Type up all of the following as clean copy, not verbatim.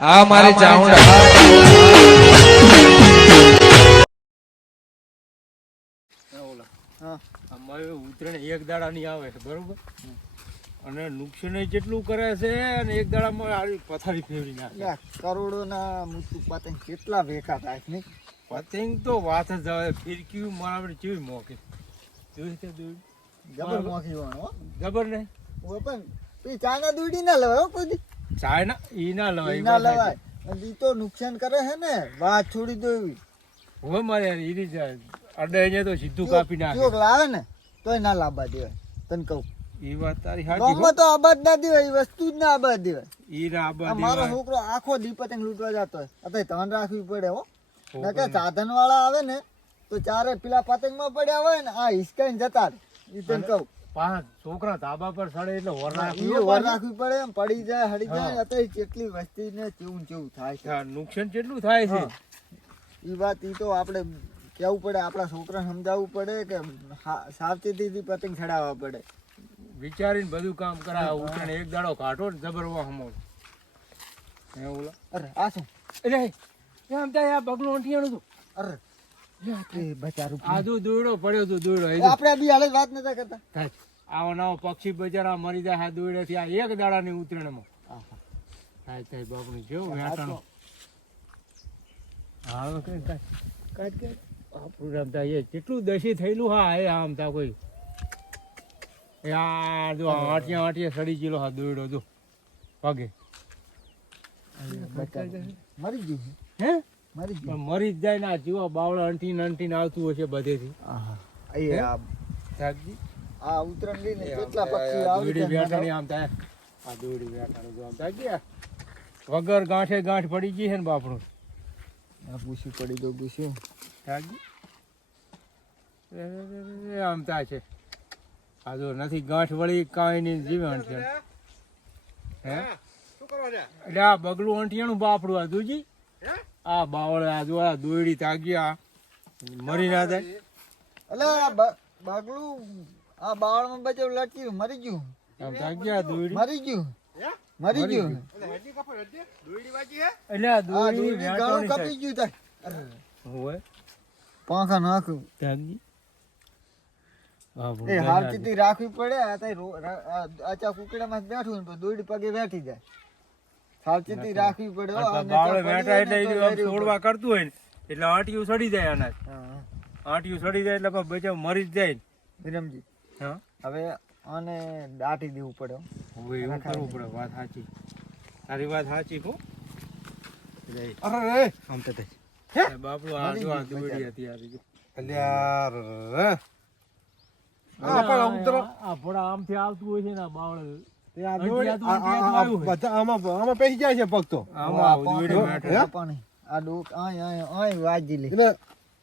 આ મારી ચાઉંડા અમારે ઉતરણ એક દાડા ની આવે છે બરોબર અને નુકસાન જેટલું કરે છે અને એક દાડામાં આવી પથારી ફેરવી નાખે કરોડો ના મૂતું પતંગ કેટલા ભેગા થાય નહીં પતંગ તો વાત જ આવે ફિરકી મારા ચીડ મોકે જોઈ છે દૂધ જબર મોખી વાળો જબર ને પણ પી ચાના દૂડી ના લવાય કોઈ દી ચાય ના ઈ ના લવાય ના લવાય ઈ તો નુકસાન કરે છે ને વાત છોડી દો એવી હવે મારે યાર ઈ રીતે અડે અહીંયા તો સીધું કાપી નાખે ચોક લાવે ને તોય ના લાવવા દેવાય તને કહું ઈ વાત તારી સાચી ગામમાં તો આબાદ ના દેવાય ઈ વસ્તુ જ ના આબાદ દેવાય ઈ ના આબા મારો છોકરો આખો દી પતંગ લૂંટવા જતો હોય અત્યારે ધ્યાન રાખવી પડે હો નકે સાધન વાળા આવે ને તો ચારે પેલા પતંગ માં પડ્યા હોય ને આ હિસકાઈને જતા રહે ઈ તને કહું પાંચ છોકરા ધાબા પર ચડે એટલે વર રાખવી પડે એમ પડી જાય હડી જાય અત્યારે કેટલી વસ્તી ને કેવું કેવું થાય છે નુકસાન કેટલું થાય છે ઈ વાત ઈ તો આપણે કેવું પડે આપણા છોકરાને સમજાવવું પડે કે સાવચેતીથી પતંગ ચડાવવા પડે વિચારીને બધું કામ કરાવે ઉતરણ એક દાડો કાઢો ને જબરવા હમો અરે આ શું એટલે એમ થાય આ પગલું અંઠિયાનું હતું અરે બચારું આજુ દોયડો પડ્યો તો દોયડો આપણે બી હાલે વાત નતા કરતા આવો નવો પક્ષી બજારા મરી જાય આ દોયડે થી આ એક દાડાની ઉતરણમાં થાય થાય બાપનું કેવું વેટાણું હા કઈ આપણું રમતા એ કેટલું દશી થયેલું હા એ આમ તા કોઈ યાર જો આટિયા સડી ગયેલો હા દોયડો જો પગે મરી ગયું હે મરી ગયું મરી જ જાય ને જીવો બાવળા અંટીને આવતું હશે બધેથી આ ઉતરણ લઈને કેટલા પક્ષી આવે વેટાણી આમ થાય આ દોડી વેટાણી જો આમ થાય ગયા વગર ગાંઠે ગાંઠ પડી ગઈ છે ને બાપડું પૂછ્યું પડી દો પૂછ્યું આમ થાય છે આ જો નથી ગાંઠ વળી કાંઈ નહીં જીવન છે હે એટલે આ બગલું અંટિયાનું બાપડું આ દૂજી આ બાવળ આ જો આ દોયડી તાગ્યા મરી ના જાય એટલે બગલું આ બાવળમાં બચાવ લટક્યું મરી ગયું આમ તાગ્યા દોયડી મરી ગયું મરી ગયું એટલે આ દોયડી ગળું કપી ગયું થાય હોય પાંખા નાખ્યું તાગી એ હાવચેતી રાખવી પડે અચા કુકડામાં બેઠું ને તો દોડી પગે બેઠી જાય સાવચેતી રાખવી પડે છોડવા કરતું હોય ને એટલે આંટીયું સડી જાય આના આંટીયું સડી જાય એટલે બચાવ મરી જ જાય વિરમજી હા હવે આને દાટી દેવું પડે હવે એવું કરવું પડે વાત સાચી તારી વાત સાચી હો અરે આમ તો બાપડું આ જો આ દોડી હતી આવી આમથી આવતું હોય છે ને બાવળ આમાં પેસી જાય છે પગ તો વાજી લે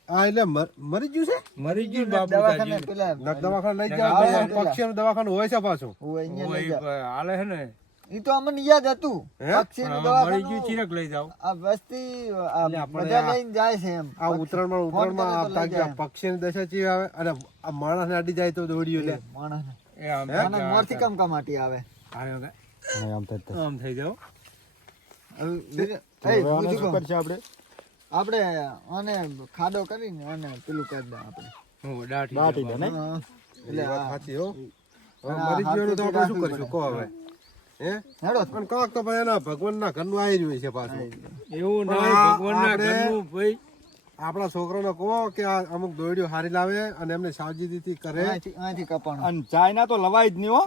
એટલે મરી ગયું છે મરી ગયું દવાખાને પેલા દવાખાને લઈ જાય પક્ષી દવાખાનું હોય છે પાછું હાલે છે ને ઈ તો અમને યાદ હતું પક્ષીનું મરી ગયું દવાખાનું ચીરક લઈ જાવ આ વસ્તી બધા લઈને જાય છે એમ આ ઉત્તરાયણમાં પક્ષી દશા ચી આવે અને આ માણસ ને અડી જાય તો દોડ્યું લે માણસ એ આમ મોરથી કમ કમાટી આવે આવ્યો કે આમ આમ થઈ જાવ આપણે આને ખાડો કરીને અને પેલું કરી દે આપણે હું દાટી દે ને એટલે સાચી હો મરી ગયો તો આપણે શું કરશું કહો હવે હે હેડો પણ કાક તો ભાઈ એના ભગવાન ના ઘરનું આવી રહ્યું છે પાછું એવું ના ભગવાન ના ઘરનું ભાઈ આપણા છોકરાને કહો કે આ અમુક દોયડીઓ હારી લાવે અને એમને સાવચેતીથી કરે અહીંથી કપાણું અને ચાઇના તો લવાય જ નહીં હો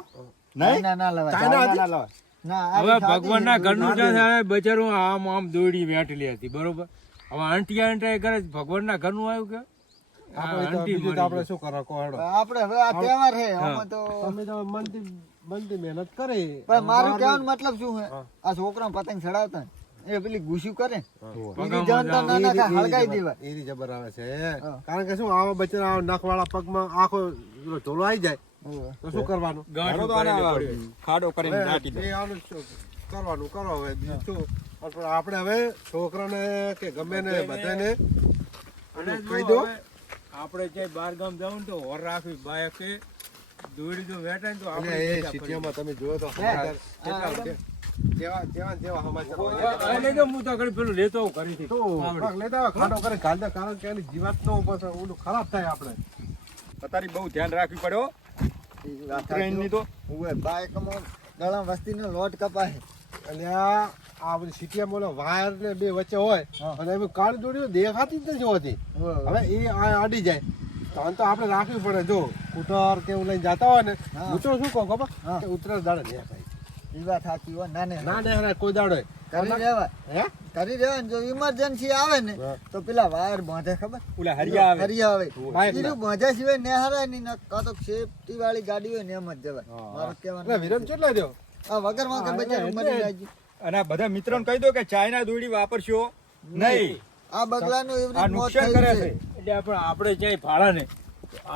નહીં ના લવાય ચાઇના ના લવાય ના હવે ભગવાન ના ઘરનું જ્યાં થાય બચારું આમ આમ દોડી વેટેલી હતી બરોબર હવે આંટિયા આંટાઈ કરે ભગવાન ના ઘરનું આવ્યું કે બીજું તો આપણે શું કરો કહો હેડો આપણે હવે આ તહેવાર છે આમાં તો તમે તો મનથી મહેનત કરી પણ મારું કહેવાનો મતલબ શું છે આ છોકરા પતંગ ચડાવતા એ પેલી ગુસ્સું કરે એની જાણતા ના નાખે હળગાઈ દેવાય એની જબર આવે છે કારણ કે શું આવા બચ્ચા નખવાળા પગમાં આખો ઢોલો આવી જાય તો શું કરવાનું ખાડો કરીને દાટી દે કરવાનું કરો હવે બીજું શું પણ આપણે હવે છોકરાને કે ગમે ને બધાને કહી દો આપણે ક્યાંય બાર ગામ જવું ને તો હોર રાખવી બાયકે દોડી તો વેટાય ને તો અને આપણે એ સિટીમાં તમે જોયો તો સમાચાર જેવા સમાચાર હોય. એટલે તો હું તો ઘડી પેલું લેતો આવું ઘરેથી. તો કાંઈક લેતા આવો, ખાડો કરે ઘાલતા, કારણ કે એની જીવાતનો પછી ઓલું ખરાબ થાય આપણે. અત્યારે બહુ ધ્યાન રાખવી પડ્યો ઈ વાત ટ્રેનની તો ઉવે બાઈકમાં ગળા વસ્તીનો લોટ કપાય. અને આ બધી સિટીમાં ઓલો વાયર ને બે વચ્ચે હોય હા. અને એમ કાળી દોરી દેખાતી જ નથી હોતી. હવે એ આડી જાય તો આમ તો આપણે રાખવી પડે. જો સ્કૂટર કે એવું લઈને જતા હોય ને, હા. હું તો શું કહું ખબર હા. કે ઉતરે દાડે નહીં થાય. ઈ વાત સાચી હોય. ના ના નહીં કોઈ દાડો કરી રહેવાય. હે કરી રહેવાય ને. જો ઇમરજન્સી આવે ને હા. તો પેલા વાયર બાંધે ખબર ઓલા હરિયા આવે હરિયા આવે. બાઈકના. ઈનું બાંધ્યા સિવાય નેહરાય નહીં. ને કાં તો સેફટી વાળી ગાડી હોય ને એમ જ જવાય. મારું એટલે કહેવાનું વિરમ કેટલા દ્યો? આ વગર વાંકે બચારું મરી જાય છે. અને આ બધા મિત્રોને કહી દો કે ચાઇના દોડી વાપરશો નહીં. આ બગલાનું આ એવરી મોત નુકસાન કરે થયું છે. છે. એટલે આપણે ક્યાંય ફાળા ને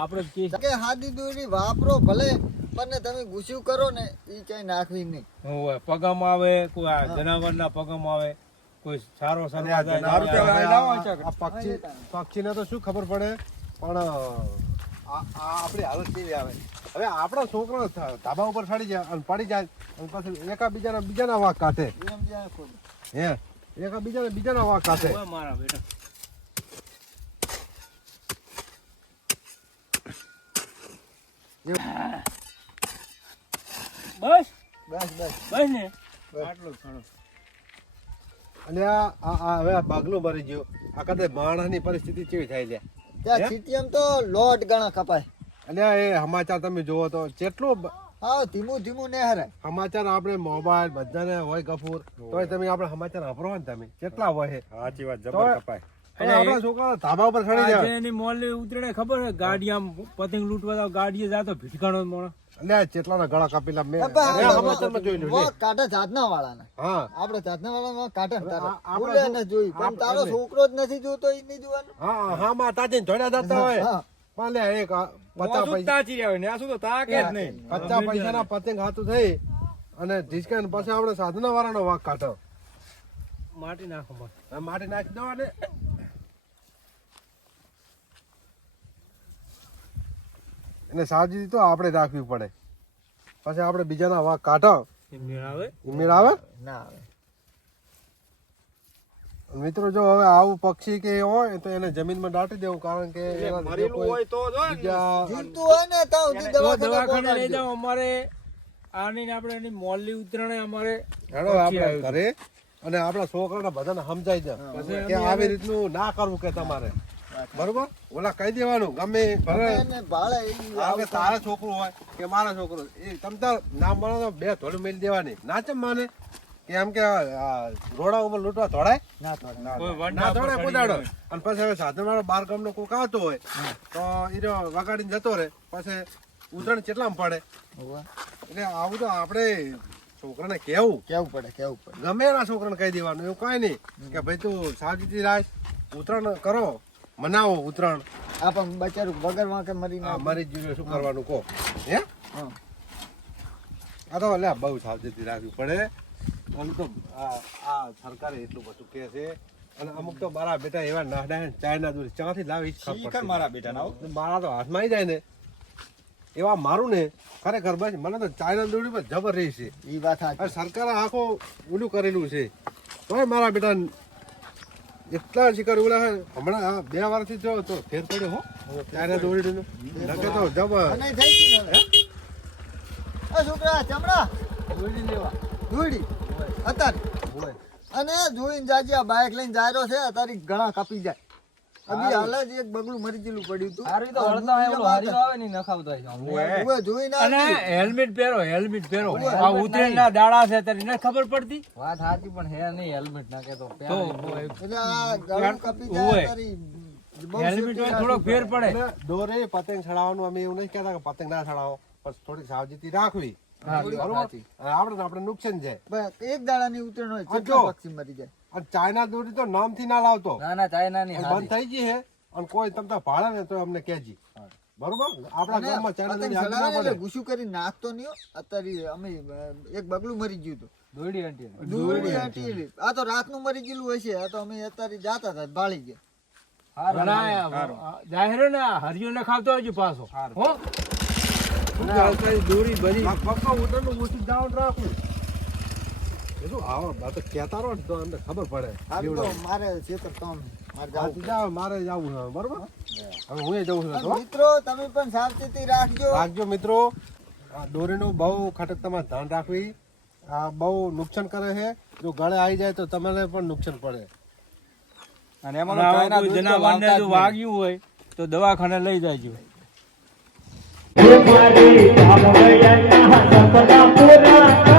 આપણે કેસ કે હાદી દોરી વાપરો ભલે પણ તમે ગુસ્સું કરો ને ઈ ક્યાંય નાખવી નહીં. હોય પગમાં આવે, કોઈ આ જનાવરના પગમાં આવે, કોઈ સારો અને આ સરવા દારૂ જાય. પીવા લાવો અહીંયા આ પક્ષીને તો શું ખબર પડે, પણ આ આપણી હાલત કેવી આવે. હવે આપણા છોકરા ધાબા ઉપર ચડી જાય અને પડી જાય અને પછી બીજાના વાંક કાઢે. એમ જ્યાં ખોટું. હે બીજાના વાંક કાઢે. હોય મારા બેટા. બસ બસ બસ બસ ને બસ. આટલું જ ઘણું. અને હવે આ ભાગલું મરી ગયું. આ કદાચ માણસની પરિસ્થિતિ કેવી થાય છે. ત્યાં સીટીએમ તો લોટ ગણા કપાય. અને એ સમાચાર તમે જુઓ તો કેટલું હા ધીમું ધીમું ને હરાય. સમાચાર આપણે મોબાઈલ બધાને હોય ગફૂર, તોય તમે આપણે સમાચાર વાપરો ને તમે કેટલા હોય છે. સાચી વાત, જબર કપાય. હવે આપણા છોકરા ધાબા ઉપર ચડી આજે જાય. એની મોલની ઉતરેને ખબર છે ગાડી આમ પતંગ લૂંટવા જાવ ગાડીએ જાતો ભીટકાણો માણસ. એટલે ચેટલાના ગળા કાપીલા મેં કપાય. મેં સમાચારમાં જોયેલું છે. વાંક કાઢે જાતના વાળાના. હા આપણે જાતના વાળાના કાઢે ને તારે. આપણે ભૂલે શું- ને જોઈ પણ તારો આપણે- છોકરો જ નથી જોતો ઈ નહીં જોવાનું. હા માં તાજીને જોડ્યા જતા હોય હા. પણ લે એક 50 પૈસા તાચી આવે ને આ શું તો તાકે જ નહીં. 50 પૈસાના પતંગ હાથું થઈ અને ઢીસકાઈને પછી આપણે સાધના વાળાનો વાંક કાઢો. માટી નાખો માટી. આ માટી નાખી દો ને એને સાવચેતી તો આપણે રાખવી પડે. પછી આપણે બીજાના વાંક કાઢો એ મેળ આવે. ઉમેર આવે. ના આવે. મિત્રો જો હવે આવું પક્ષી કે હોય તો એને જમીનમાં દાટી દેવું, કારણ કે એના જો મરેલું કોઈ હોય તો જો ને. બીજા જીવતું હોય ને તો સુધી તો દવાખાને દવાખાને લઈ પહોંચાડજો. જાઓ. અમારે આની ને આપણે એની મોલની ઉતરણે અમારે હેડો આપણે ઘરે અને આપણા છોકરાને બધાને સમજાઈ દે પછી કે આવી રીતનું ના કરવું કે તમારે, બરોબર? ઓલા કહી દેવાનું ગમે ભલે એને ભાળે ઈ આ કે તારા છોકરું હોય કે મારા છોકરું, એ તમ તાર ના મળે તો બે ધોળી મેલી દેવાની. ના ચમ માને કે એમ કે આ રોડા ઉપર લૂંટવા થોડાય ના તો ના. કોઈ વંડા ના પર થોડે ચડી કુદાડો. જાય. અને પછી હવે સાધન વાળો બાર ગામનો કોક આવતો હોય તો ઈરો વગાડીને જતો રહે, પછી ઉતરણ કેટલામાં પડે. હોવે. એટલે આવું તો આપણે છોકરાને કેવું કેવું પડે. ગમે એના છોકરાને કહી દેવાનું, એવું કઈ નહીં કે ભાઈ તું સાવચેતી રાખ, ઉત્તરાયણ કરો, મનાવો ઉત્તરાયણ. આ પણ બચારું વગર વાંકે મરી આ ના. મારી જીવે શું કરવાનું કહો. હે હા. આ તો લે બહુ સાવચેતી રાખવી પડે. આમ તો આ સરકારે એટલું બધું કહે છે. અને અમુક તો મારા બેટા એવા નાડા ચાઇના દૂર ચાથી લાવી જ ખબર શીખર પડતી. મારા બેટાના હો. મારા તો હાથમાં આવી જાય ને એવા મારું ને ખરેખર બસ મને તો ચાઇના દોડી પર જબર રહી છે. ઈ વાત સાચી. આ સરકારે આખો ઓલું કરેલું છે તોય મારા બેટા એટલા શિકાર ઓલા છે. હમણાં આ 2 વર્ષથી જો તો ફેર પડ્યો હો ચાઇના દોડીનો. નકે તો જબર. અને થઈ ગયું ને હવે. આ છોકરા ચમડા દોડી લેવા. ધૂળી અત્યારે અને જોઈને જાજે આ બાઇક લઈને જાયરો છે અત્યારે ઘણા કાપી જાય. અભી હાલ જ એક બગલું મરી ગયેલું પડ્યું હતું. ઉવે જોઈને અને આવજે. હેલ્મેટ પહેરો હેલ્મેટ પહેરો. આ ઉતરેના દાડા છે તારી નથી ખબર પડતી. વાત સાચી પણ હે નહીં હેલ્મેટ નાખે તો તો એટલે આ ગળું કાપી જાય ઉવે. તારી બહુ હેલ્મેટ safety માં થોડોક ફેર પડે. અને દોરે પતંગ ચડાવવાનું અમે એવું નહીં કહેતા કે પતંગ ના ચડાવો, પણ થોડીક સાવચેતી રાખવી. થોડી બરોબર? સાચી. અને આપણે નુકસાન છે. બસ એક દાડાની ઉતરણ હોય આ કેટલા જો. પક્ષી મરી જાય. અને ચાઇના દોરી તો નામથી ના લાવતો. ના ચાઇનાની અને બંધ થઈ ગઈ હે અને કોઈ તમતા ભાડે ને તો અમને કહેજી, બરોબર? આપણા ગામમાં ચાઇના દોરી આગળ ના પડે. ગુસ્સું કરી નાખતો નહીં હો. અત્યારે અમે એક બગલું મરી ગયું હતું. દોડી આંટી. દોરડી આંટી. આ તો રાતનું મરી ગયેલું હશે. આ તો અમે અત્યારે જાતા હતા ભાળી ગયા. જાહેર ને હરિયો ને ખાવતો આવજો પાછો. હો દોરી બધી પપ્પા ઉતરનું ઓછું જાવ રાખું એ શું આવો આ તો કહેતા રહો ને તો અમને ખબર પડે હાલ તો મારે ખેતર કામ મારે હા, જાવું. જાઓ મારે જવું છે બરોબર હવે હું જવું છું અને તો. મિત્રો તમે પણ સાવચેતી રાખજો. રાખજો મિત્રો આ દોરીનું બહુ ખટક તમારે ધ્યાન રાખવી આ બહુ નુકસાન કરે છે જો ગળે આવી જાય તો તમને પણ નુકસાન પડે અને એમાં તો ચાયના દૂધ તો જનાવરને વાવતા જ જો નહીં. વાગ્યું હોય તો દવાખાને લઈ જાજો. हमारे बाबा सपना पूरा